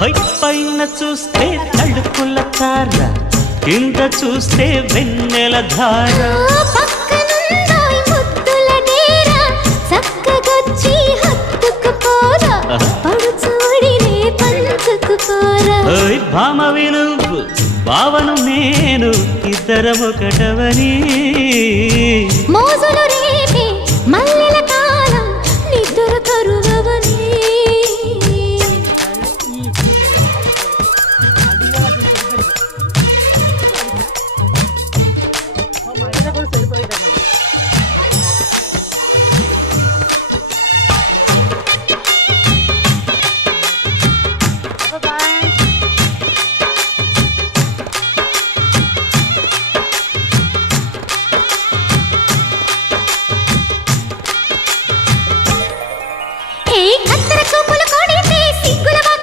పైన చూస్తే తడుకుల తార, కింద చూస్తే వెన్నెల ధార. భామ విను భావను నేను ఇద్దరము ఒకటవని. మోజులు